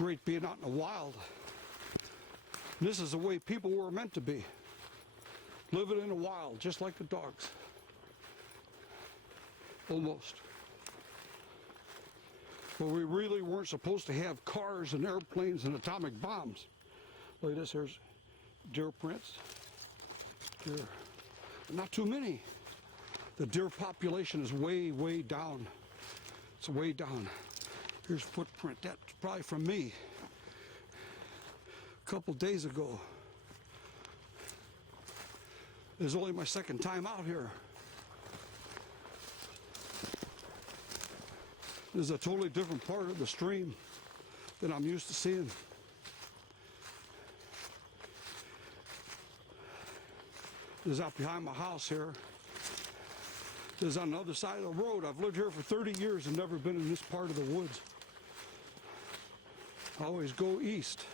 great being out in the wild. This is the way people were meant to be. Living in the wild, just like the dogs. Almost. But we really weren't supposed to have cars and airplanes and atomic bombs. Look at this, here's deer prints. Deer. Not too many. The deer population is way, way down. It's way down. Here's footprint. That's probably from me. A couple days ago. This is only my second time out here. This is a totally different part of the stream than I'm used to seeing. This is out behind my house here. This is on the other side of the road. I've lived here for 30 years and never been in this part of the woods. I always go east.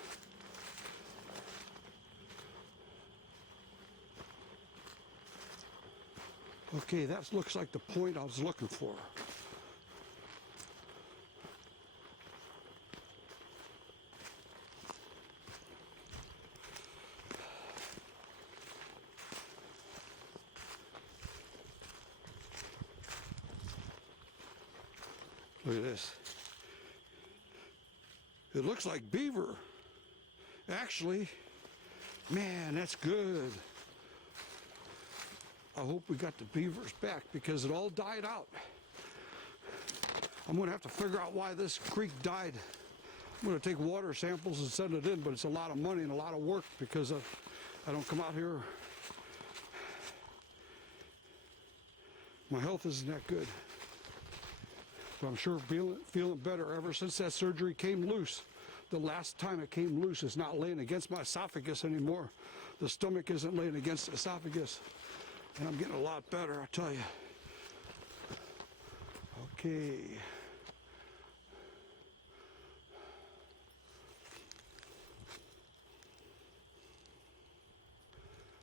Okay, that looks like the point I was looking for. Look at this. It looks like beaver. Actually, man, that's good. I hope we got the beavers back because it all died out. I'm going to have to figure out why this creek died. I'm going to take water samples and send it in, but it's a lot of money and a lot of work because I don't come out here. My health isn't that good. But I'm sure feeling better ever since that surgery came loose. The last time it came loose, it's not laying against my esophagus anymore. The stomach isn't laying against the esophagus. And I'm getting a lot better, I tell you. Okay.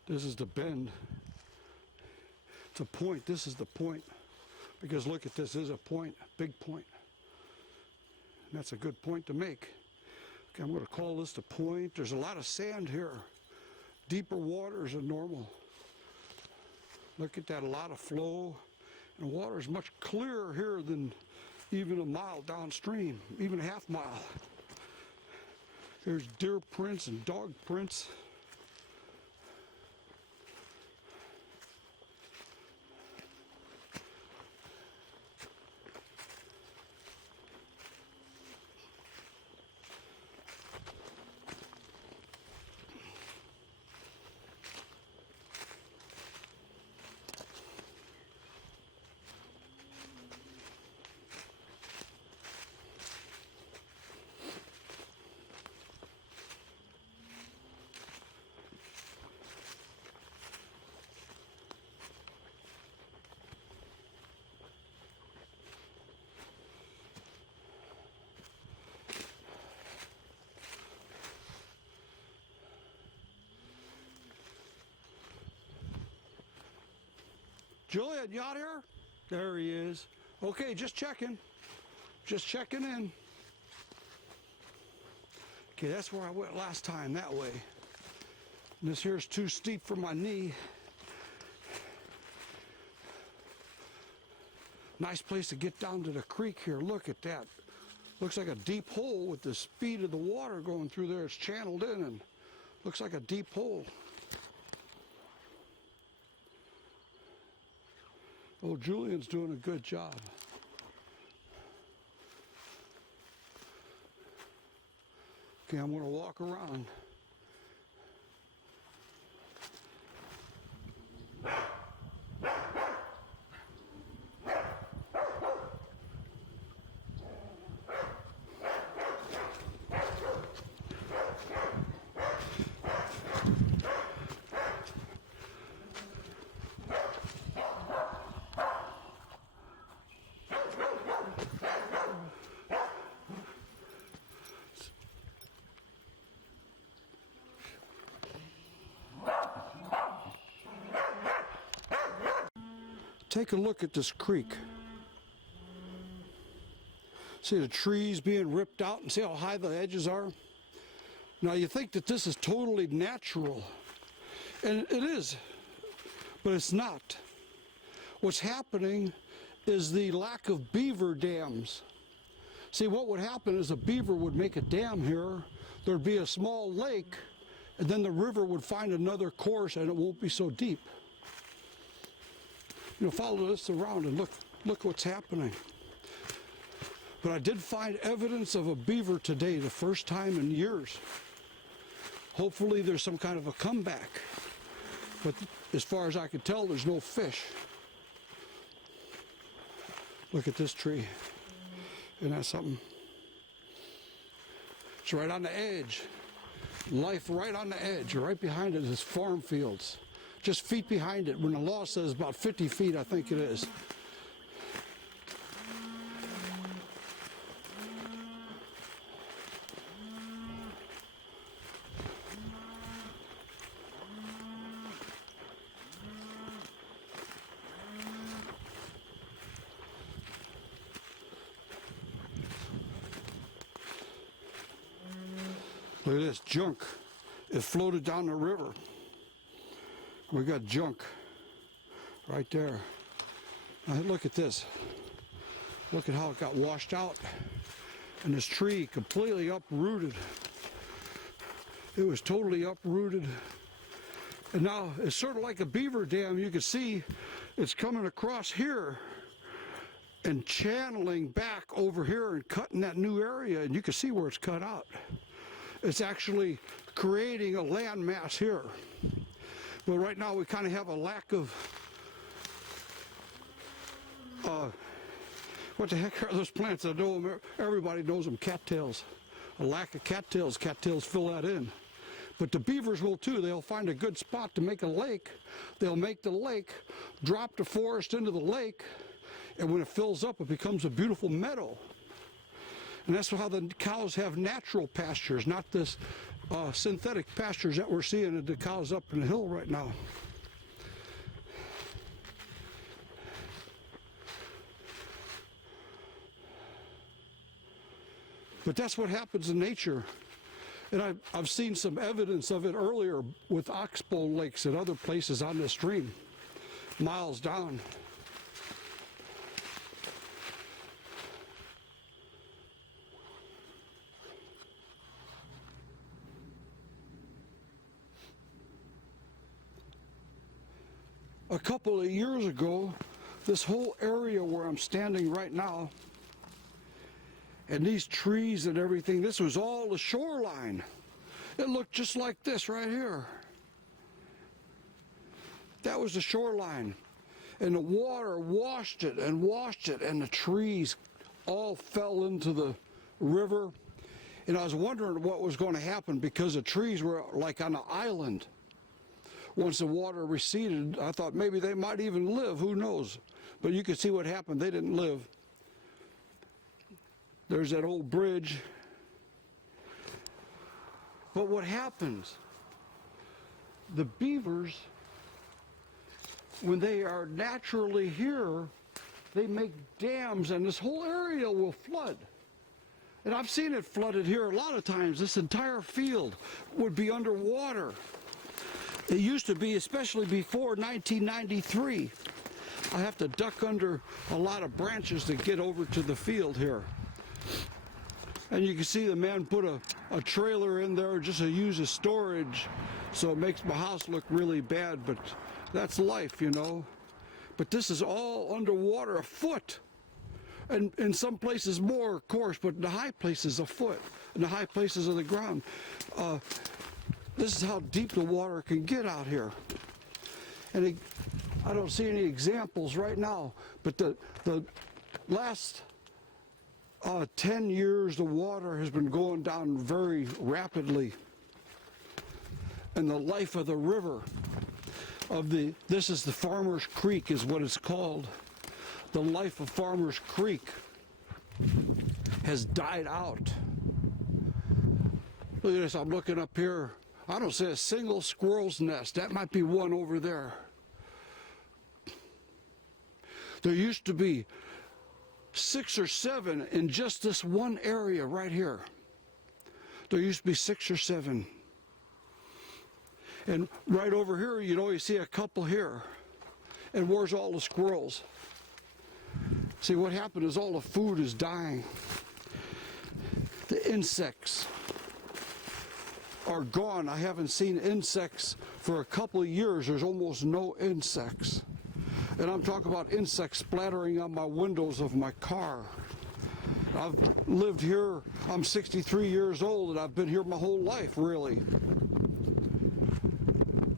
This is the bend. It's a point. This is the point. Because look at this, this is a point, a big point. And that's a good point to make. Okay, I'm going to call this the point. There's a lot of sand here. Deeper waters than normal. Look at that, a lot of flow. And the water is much clearer here than even a mile downstream, even a half mile. There's deer prints and dog prints. Julian, you out here? There he is. Okay, just checking. Just checking in. Okay, that's where I went last time, that way. And this here's too steep for my knee. Nice place to get down to the creek here. Look at that. Looks like a deep hole with the speed of the water going through there. It's channeled in and looks like a deep hole. Oh, Julian's doing a good job. Okay, I'm going to walk around. Take a look at this creek. See the trees being ripped out and see how high the edges are? Now you think that this is totally natural, and it is, but it's not. What's happening is the lack of beaver dams. See, what would happen is a beaver would make a dam here, there'd be a small lake, and then the river would find another course and it won't be so deep. You know, follow this around and look what's happening. But I did find evidence of a beaver today, the first time in years. Hopefully there's some kind of a comeback. But as far as I can tell, there's no fish. Look at this tree. Isn't that something? It's right on the edge. Life right on the edge. Right behind it is farm fields. Just feet behind it. When the law says about 50 feet, I think it is. Look at this junk. It floated down the river. We got junk right there. Now look at this. Look at how it got washed out. And this tree completely uprooted. It was totally uprooted. And now it's sort of like a beaver dam. You can see it's coming across here and channeling back over here and cutting that new area. And you can see where it's cut out. It's actually creating a landmass here. But right now we kind of have a lack of, what the heck are those plants? I know them, everybody knows them, cattails. A lack of cattails. Cattails fill that in. But the beavers will too. They'll find a good spot to make a lake. They'll make the lake, drop the forest into the lake, and when it fills up, it becomes a beautiful meadow. And that's how the cows have natural pastures, not this synthetic pastures that we're seeing at the cows up in the hill right now. But that's what happens in nature. And I've seen some evidence of it earlier with oxbow lakes and other places on the stream, miles down. A couple of years ago, this whole area where I'm standing right now, and these trees and everything, this was all the shoreline. It looked just like this right here. That was the shoreline. And the water washed it, and the trees all fell into the river. And I was wondering what was going to happen because the trees were like on an island. Once the water receded, I thought maybe they might even live, who knows. But you could see what happened, they didn't live. There's that old bridge. But what happens? The beavers, when they are naturally here, they make dams and this whole area will flood. And I've seen it flooded here a lot of times. This entire field would be underwater. It used to be, especially before 1993. I have to duck under a lot of branches to get over to the field here. And you can see the man put a trailer in there just to use as storage, so it makes my house look really bad, but that's life, you know. But this is all underwater, a foot. And in some places more, of course, but in the high places a foot, in the high places of the ground. This is how deep the water can get out here. And I don't see any examples right now, but the last 10 years the water has been going down very rapidly. And the life of the river, this is the Farmer's Creek is what it's called. The life of Farmer's Creek has died out. Look at this, I'm looking up here. I don't see a single squirrel's nest. That might be one over there. There used to be 6 or 7 in just this one area right here. There used to be 6 or 7. And right over here, you know, you see a couple here. And where's all the squirrels? See, what happened is all the food is dying. The insects are gone. I haven't seen insects for a couple of years. There's almost no insects. And I'm talking about insects splattering on my windows of my car. I've lived here, I'm 63 years old, and I've been here my whole life, really.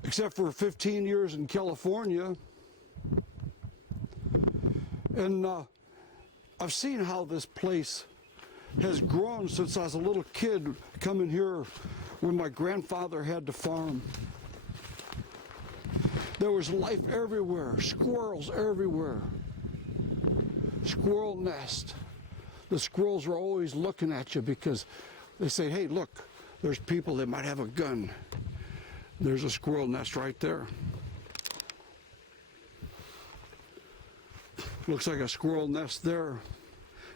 Except for 15 years in California. And I've seen how this place has grown since I was a little kid coming here when my grandfather had the farm. There was life everywhere, squirrels everywhere. Squirrel nest. The squirrels were always looking at you because they say, hey, look, there's people that might have a gun. There's a squirrel nest right there. Looks like a squirrel nest there.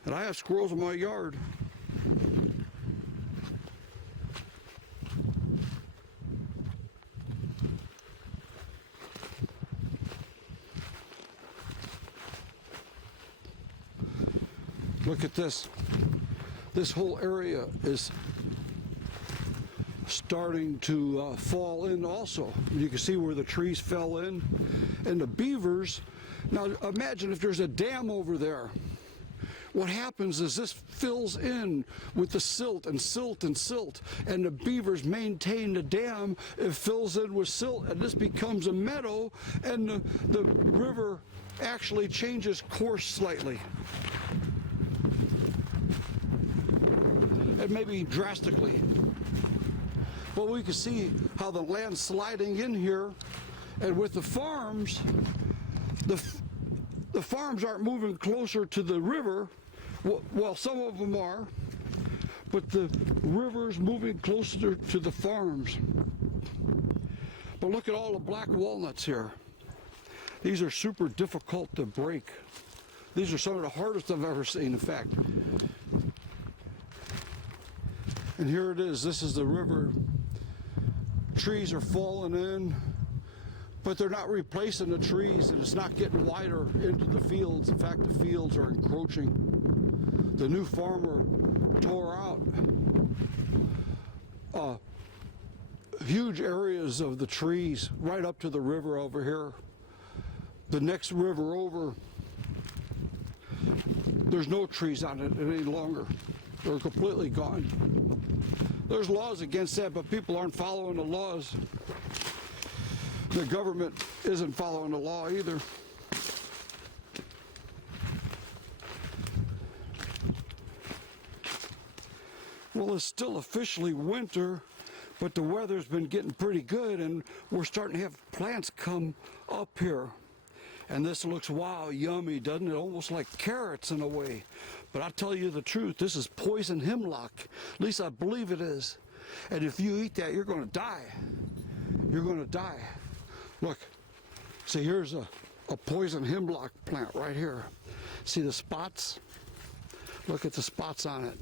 And I have squirrels in my yard. Look at this. This whole area is starting to fall in also. You can see where the trees fell in. And the beavers, now imagine if there's a dam over there. What happens is this fills in with the silt and silt and silt, and the beavers maintain the dam. It fills in with silt, and this becomes a meadow, and the river actually changes course slightly. And maybe drastically. But we can see how the land's sliding in here, and with the farms, the farms aren't moving closer to the river. Well, some of them are, but the river's moving closer to the farms. But look at all the black walnuts here. These are super difficult to break. These are some of the hardest I've ever seen, in fact. And here it is. This is the river. Trees are falling in, but they're not replacing the trees, and it's not getting wider into the fields. In fact, the fields are encroaching. The new farmer tore out huge areas of the trees right up to the river over here. The next river over, there's no trees on it any longer. They're completely gone. There's laws against that, but people aren't following the laws. The government isn't following the law either. Well, it's still officially winter, but the weather's been getting pretty good, and we're starting to have plants come up here. And this looks, wow, yummy, doesn't it? Almost like carrots in a way. But I'll tell you the truth, this is poison hemlock. At least I believe it is. And if you eat that, you're going to die. You're going to die. Look, see, here's a poison hemlock plant right here. See the spots? Look at the spots on it.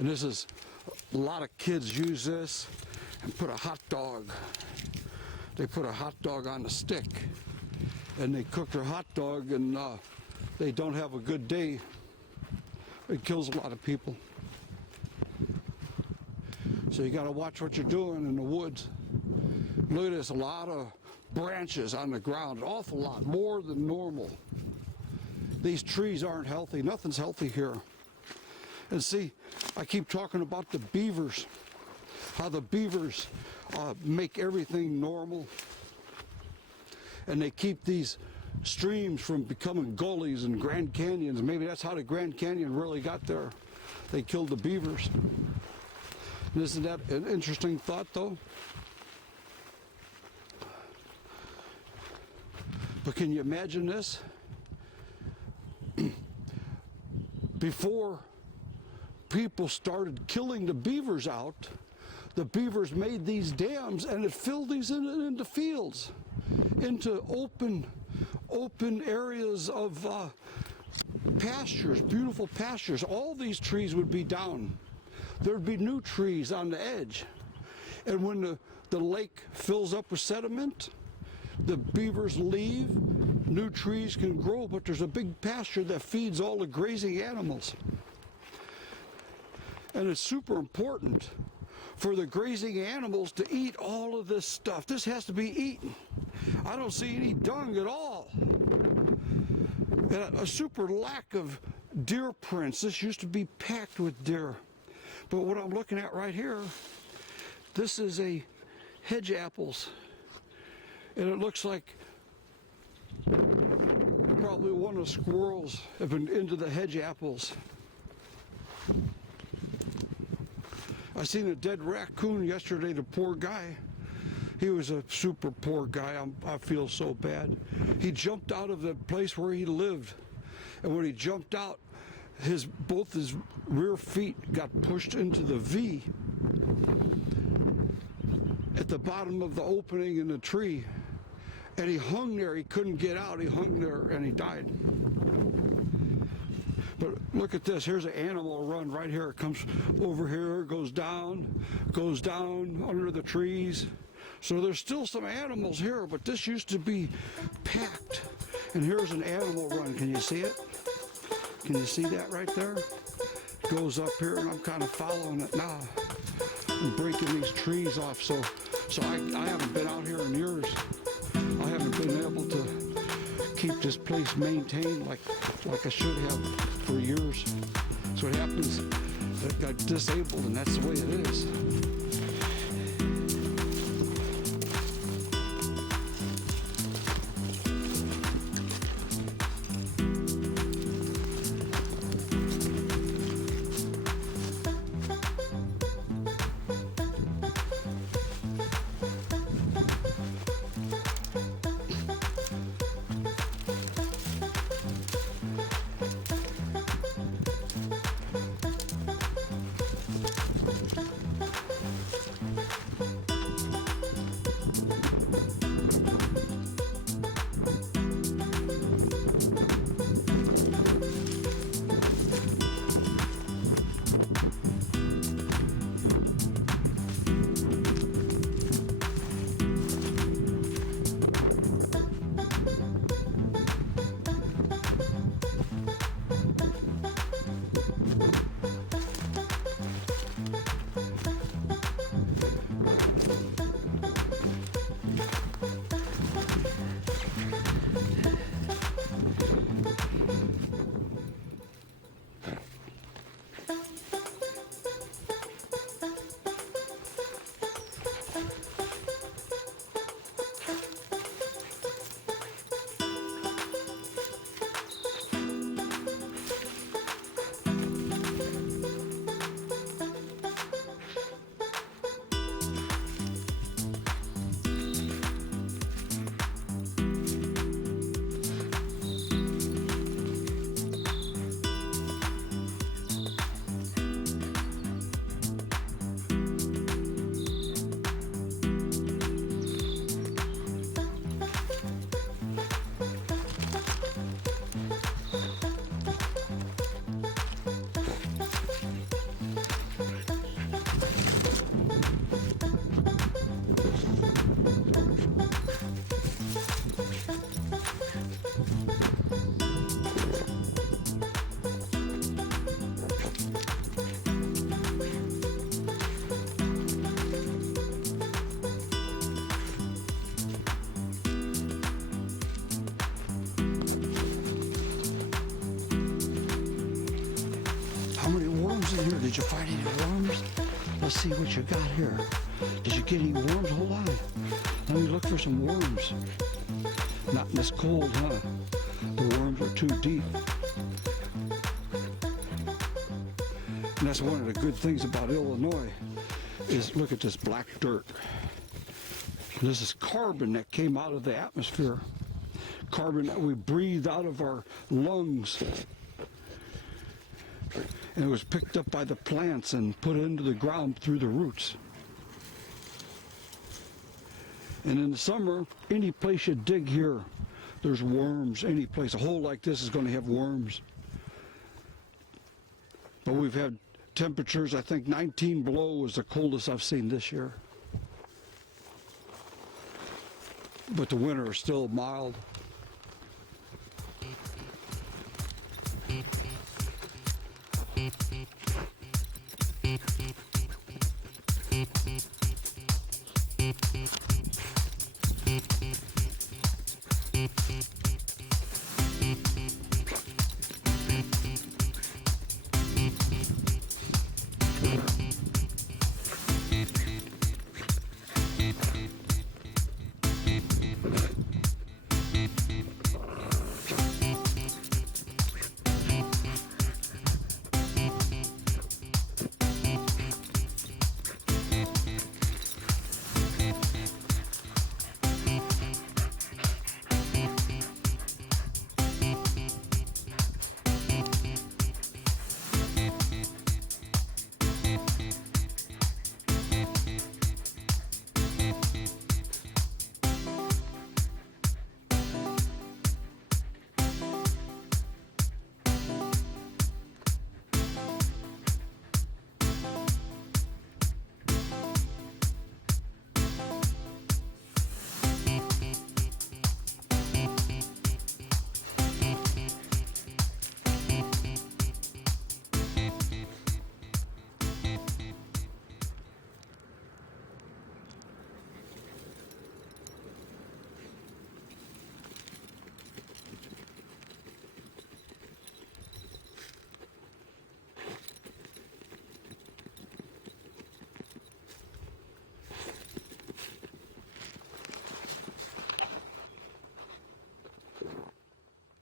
And this is, a lot of kids use this and put a hot dog. They put a hot dog on a stick, and they cook their hot dog, and they don't have a good day. It kills a lot of people. So you got to watch what you're doing in the woods. Look at this, a lot of branches on the ground, an awful lot, more than normal. These trees aren't healthy. Nothing's healthy here. And see, I keep talking about the beavers, how the beavers make everything normal, and they keep these streams from becoming gullies and Grand Canyons. Maybe that's how the Grand Canyon really got there. They killed the beavers. And isn't that an interesting thought, though? But can you imagine this? Before people started killing the beavers out, the beavers made these dams, and it filled these into fields, into open open areas of pastures, beautiful pastures. All these trees would be down. There'd be new trees on the edge. And when the lake fills up with sediment, the beavers leave, new trees can grow, but there's a big pasture that feeds all the grazing animals. And it's super important for the grazing animals to eat all of this stuff. This has to be eaten. I don't see any dung at all. And a super lack of deer prints. This used to be packed with deer. But what I'm looking at right here, this is a hedge apples. And it looks like probably one of the squirrels have been into the hedge apples. I seen a dead raccoon yesterday, the poor guy. He was a super poor guy. I feel so bad. He jumped out of the place where he lived. And when he jumped out, both his rear feet got pushed into the V at the bottom of the opening in the tree. And he hung there. He couldn't get out. He hung there and he died. But look at this. Here's an animal run right here. It comes over here, goes down under the trees. So there's still some animals here, but this used to be packed. And here's an animal run. Can you see it? Can you see that right there? It goes up here, and I'm kind of following it now. I'm breaking these trees off, so I haven't been out here in years. I haven't been able to keep this place maintained like I should have for years. So what happens, it got disabled, and that's the way it is. Here, did you find any worms? Let's see what you got here. Did you get any worms? Hold on. Let me look for some worms. Not in this cold, huh? The worms are too deep. And that's one of the good things about Illinois is look at this black dirt. This is carbon that came out of the atmosphere. Carbon that we breathe out of our lungs. And it was picked up by the plants and put into the ground through the roots. And in the summer, any place you dig here, there's worms. Any place, a hole like this is going to have worms. But we've had temperatures, I think 19 below was the coldest I've seen this year. But the winter is still mild.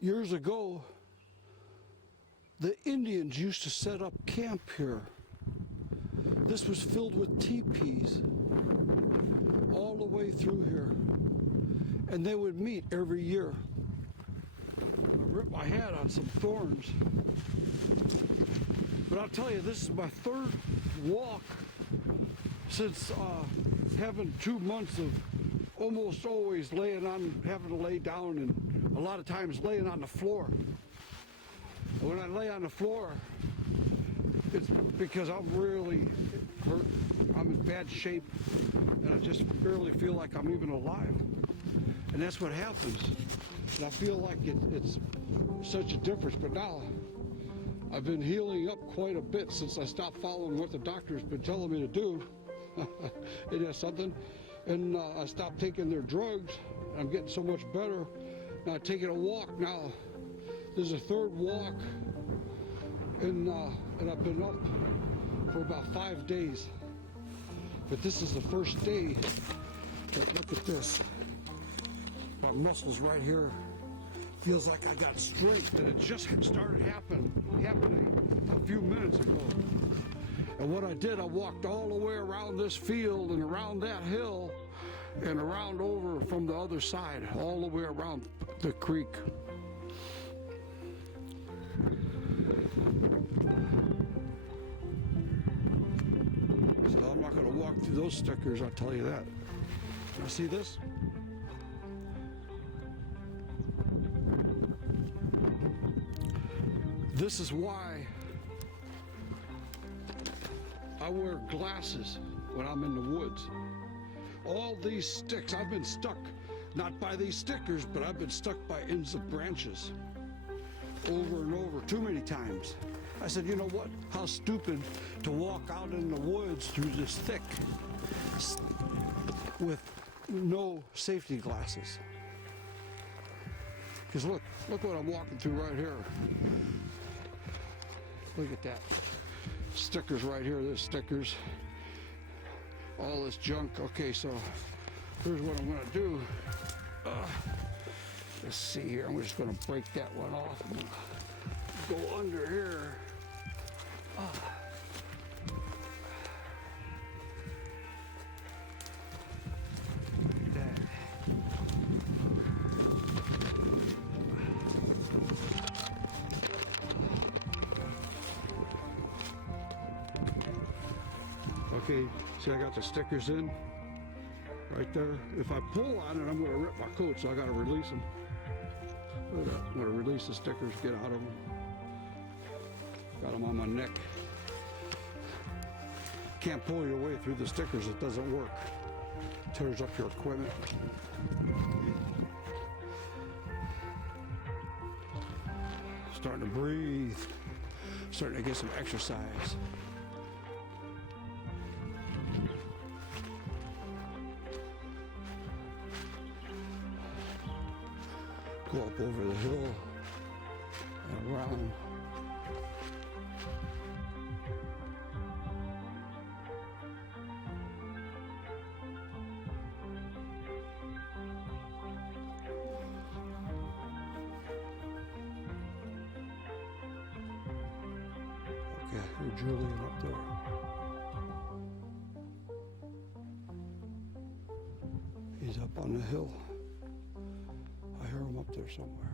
Years ago, the Indians used to set up camp here. This was filled with teepees all the way through here. And they would meet every year. I ripped my head on some thorns. But I'll tell you, this is my third walk since having 2 months of almost always having to lay down, and a lot of times laying on the floor. And when I lay on the floor, it's because I'm really hurt. I'm in bad shape, and I just barely feel like I'm even alive. And that's what happens. And I feel like it's such a difference. But now, I've been healing up quite a bit since I stopped following what the doctor's been telling me to do. It is something. And I stopped taking their drugs. I'm getting so much better. Now taking a walk now. This is a third walk, and I've been up for about 5 days. But this is the first day. Look at this. Got muscles right here. Feels like I got strength, and it just started happening a few minutes ago. And what I did, I walked all the way around this field and around that hill and around over from the other side, all the way around the creek. So I'm not going to walk through those stickers, I'll tell you that. Now see this? This is why I wear glasses when I'm in the woods. All these sticks, I've been stuck, not by these stickers, but I've been stuck by ends of branches over and over, too many times. I said, you know what? How stupid to walk out in the woods through this thick with no safety glasses. Because look what I'm walking through right here. Look at that. Stickers right here, there's stickers. All this junk. Okay, so here's what I'm gonna do. Let's see here, I'm just gonna break that one off and go under here. Look at that. Okay, see I got the stickers in right there. If I pull on it, I'm going to rip my coat, so I got to release them. Look at that. I'm going to release the stickers, get out of them. Got them on my neck. Can't pull your way through the stickers, it doesn't work. Tears up your equipment. Starting to breathe. Starting to get some exercise. Go up over the hill and around. Okay, you're Julian up there. He's up on the hill. I hear him up there somewhere.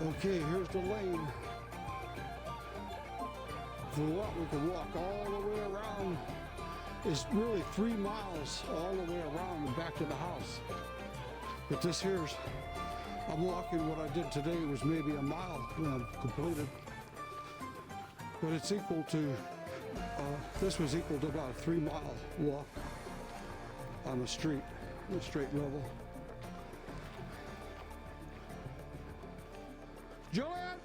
Okay, here's the lane. If we want, we can walk all the way around. It's really 3 miles all the way around and back to the house. But this here's, I'm walking, what I did today was maybe a mile when I'm completed. But it's equal to, this was equal to about a 3-mile walk on the street, a straight level. Julian!